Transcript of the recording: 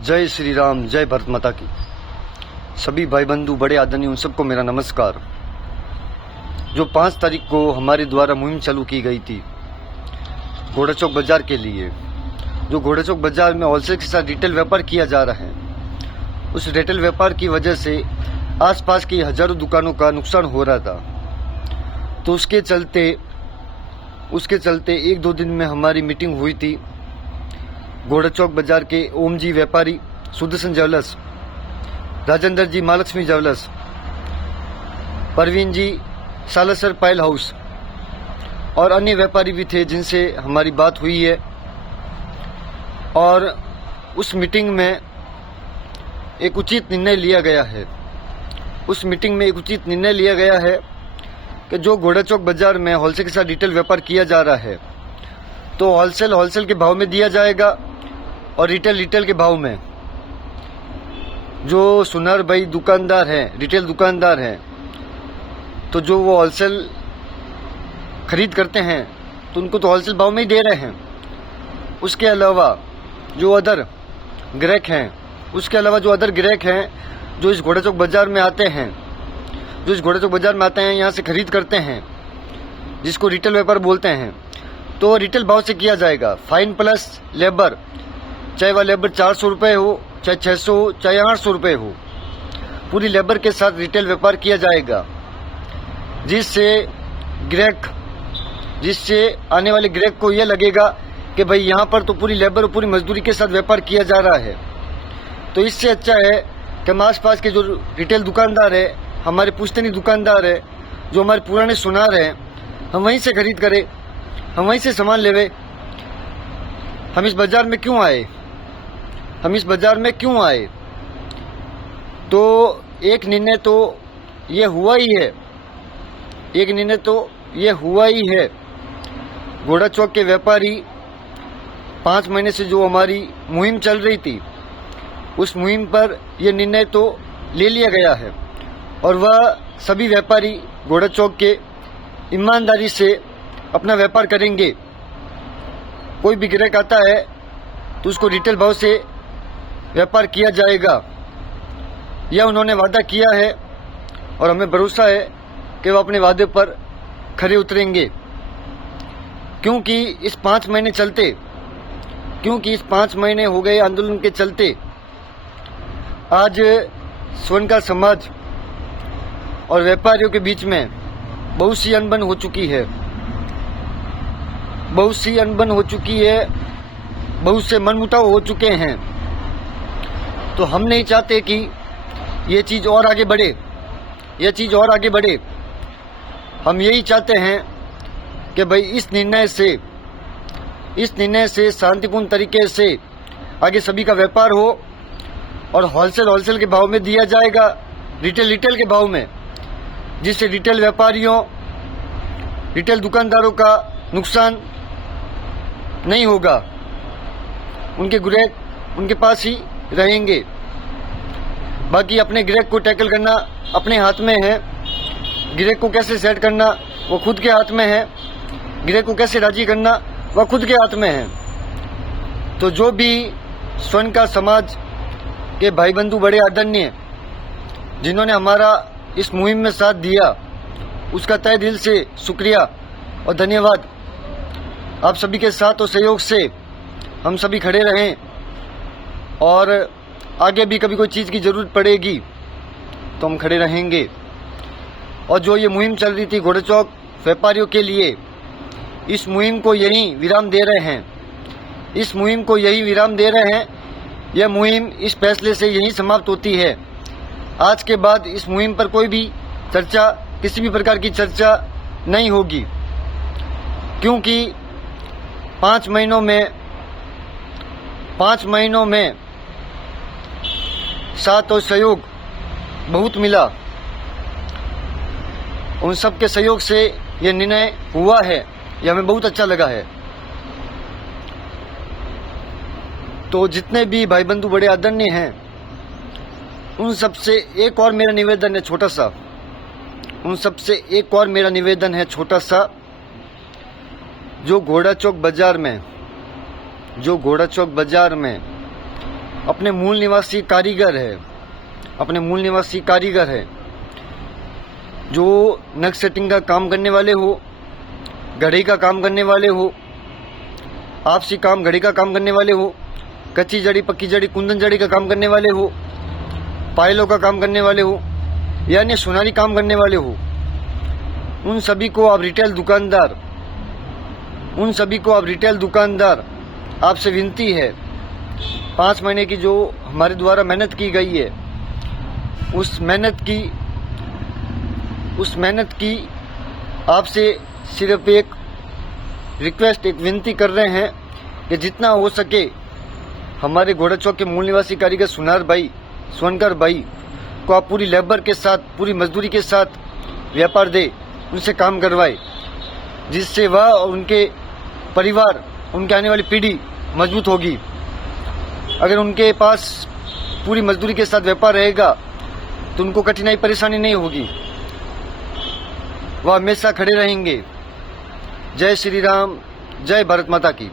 जय श्री राम, जय भारत माता की। सभी भाई बंधु बड़े आदरणीय उन सबको मेरा नमस्कार। जो 5 तारीख को हमारे द्वारा मुहिम चालू की गई थी घोड़ा चौक बाजार के लिए, जो घोड़ा चौक बाजार में होलसेल के साथ रिटेल व्यापार किया जा रहा है, उस रिटेल व्यापार की वजह से आसपास की हजारों दुकानों का नुकसान हो रहा था। तो उसके चलते 1-2 दिन में हमारी मीटिंग हुई थी घोड़ा चौक बाजार के ओम जी व्यापारी, सुदर्शन ज्वेलर्स, राजेंद्र जी महालक्ष्मी ज्वेलर्स, परवीन जी सालासर पायल हाउस और अन्य व्यापारी भी थे जिनसे हमारी बात हुई है। और उस मीटिंग में एक उचित निर्णय लिया गया है। उस मीटिंग में एक उचित निर्णय लिया गया है कि जो घोड़ा चौक बाजार में होलसेल के साथ रिटेल व्यापार किया जा रहा है, तो होलसेल के भाव में दिया जाएगा और रिटेल के भाव में। जो सुनार भाई दुकानदार हैं, रिटेल दुकानदार हैं, तो जो वो होलसेल खरीद करते हैं तो उनको तो होलसेल भाव में ही दे रहे हैं। उसके अलावा जो अदर ग्राहक हैं, जो इस घोड़ा चौक बाजार में आते हैं, यहाँ से खरीद करते हैं, जिसको रिटेल व्यापार बोलते हैं, तो रिटेल भाव से किया जाएगा। फाइन प्लस लेबर, चाहे वह लेबर 400 रुपये हो, चाहे 600 हो, चाहे 800 रुपये हो, पूरी लेबर के साथ रिटेल व्यापार किया जाएगा। जिससे आने वाले ग्राहक को यह लगेगा कि भाई यहाँ पर तो पूरी लेबर और पूरी मजदूरी के साथ व्यापार किया जा रहा है। तो इससे अच्छा है कि हम आसपास के जो रिटेल दुकानदार है, हमारे पुश्तनी दुकानदार है, जो हमारे पुराने सुनार हैं, हम वहीं से खरीद करें, हम वहीं से सामान लेवे। हम इस बाजार में क्यों आए? तो एक निर्णय तो ये हुआ ही है। घोड़ा चौक के व्यापारी 5 महीने से जो हमारी मुहिम चल रही थी, उस मुहिम पर यह निर्णय तो ले लिया गया है और वह सभी व्यापारी घोड़ा चौक के ईमानदारी से अपना व्यापार करेंगे। कोई भी ग्राहक आता है तो उसको रिटेल भाव से व्यापार किया जाएगा, यह उन्होंने वादा किया है और हमें भरोसा है कि वह अपने वादे पर खरे उतरेंगे। क्योंकि इस 5 महीने हो गए आंदोलन के चलते आज स्वर्णकार समाज और व्यापारियों के बीच में बहुत सी अनबन हो चुकी है, बहुत से मनमुटाव हो चुके हैं। तो हम नहीं चाहते कि ये चीज़ और आगे बढ़े। हम यही चाहते हैं कि भाई इस निर्णय से शांतिपूर्ण तरीके से आगे सभी का व्यापार हो और होलसेल के भाव में दिया जाएगा, रिटेल के भाव में, जिससे रिटेल दुकानदारों का नुकसान नहीं होगा। उनके ग्राहक उनके पास ही रहेंगे। बाकी अपने ग्राहक को टैकल करना अपने हाथ में है, ग्राहक को कैसे सेट करना वो खुद के हाथ में है, ग्राहक को कैसे राजी करना वह खुद के हाथ में है। तो जो भी स्वर्णकार समाज के भाई बंधु बड़े आदरणीय जिन्होंने हमारा इस मुहिम में साथ दिया, उसका तहे दिल से शुक्रिया और धन्यवाद। आप सभी के साथ और सहयोग से हम सभी खड़े रहें और आगे भी कभी कोई चीज़ की ज़रूरत पड़ेगी तो हम खड़े रहेंगे। और जो ये मुहिम चल रही थी घोड़ा चौक व्यापारियों के लिए, इस मुहिम को यहीं विराम दे रहे हैं। यह मुहिम इस फैसले से यहीं समाप्त होती है। आज के बाद इस मुहिम पर कोई भी चर्चा, किसी भी प्रकार की चर्चा नहीं होगी, क्योंकि 5 महीनों में साथ और सहयोग बहुत मिला। उन सब के सहयोग से यह निर्णय हुआ है, यह हमें बहुत अच्छा लगा है। तो जितने भी भाई बंधु बड़े आदरणीय हैं, उन सबसे एक और मेरा निवेदन है छोटा सा, जो घोड़ा चौक बाजार में अपने मूल निवासी कारीगर है, अपने मूल निवासी कारीगर है, जो नग सेटिंग का काम करने वाले हो, घड़ी का काम करने वाले हो, आपसी काम घड़ी का काम करने वाले हो, कच्ची जड़ी पक्की जड़ी कुंदन जड़ी का काम करने वाले हो, पायलों का काम करने वाले हो, यानी सुनारी काम करने वाले हो, उन सभी को आप रिटेल दुकानदार आपसे विनती है, 5 महीने की जो हमारे द्वारा मेहनत की गई है, उस मेहनत की आपसे सिर्फ एक रिक्वेस्ट, एक विनती कर रहे हैं कि जितना हो सके हमारे घोड़ा चौक के मूल निवासी कारीगर सुनकर भाई को आप पूरी लेबर के साथ, पूरी मजदूरी के साथ व्यापार दे, उनसे काम करवाए, जिससे वह और उनके परिवार, उनके आने वाली पीढ़ी मजबूत होगी। अगर उनके पास पूरी मजदूरी के साथ व्यापार रहेगा तो उनको कठिनाई परेशानी नहीं होगी, वह हमेशा खड़े रहेंगे। जय श्री राम, जय भारत माता की।